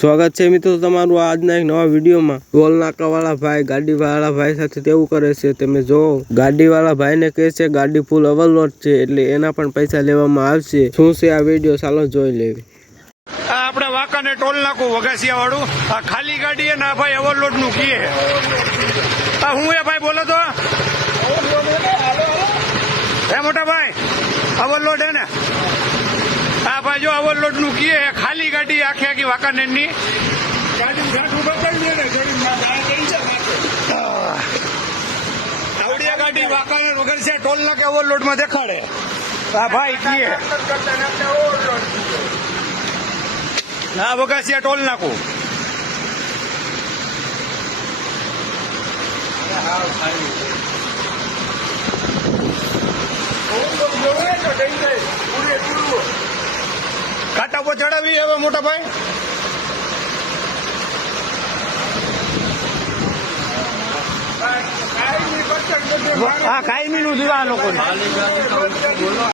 સ્વાગત છે મિત્રો તમારું આજના એક નવા વિડીયોમાં. ટોલ નાકાવાળા ભાઈ, ગાડીવાળા ભાઈ સાથે તેવું કરે છે. તમે જો ગાડીવાળા ભાઈને કહે છે, ગાડી ફૂલ ઓવરલોડ છે, એટલે એના પણ પૈસા લેવામાં આવશે. શું છે આ વીડિયો? ચાલો જોઈ લેવી. આપણે વાંકાને ટોલ નાખું વઘાસિયા વાળું આ ખાલી ગાડી ના ભાઈ ઓવરલોડનું કીએ. આ હું એ ભાઈ બોલો તો? હે મોટા ભાઈ ઓવરલોડ હે ને? હા ભાઈ ઓવરલોડનું કીએ ખાલી ગાડી આખી આખી વાંકાનેરની. આવડિયા ગાડી વાંકાનેર વઘાસિયા ટોલ નાકે ઓવરલોડમાં દેખાડે. હા ભાઈ કીએ. ના વઘાસિયા ટોલ નાખું. કાંટા પર ચડાવી હવે મોટા ભાઈ. હા કાયમી નું દીવા લોકોને.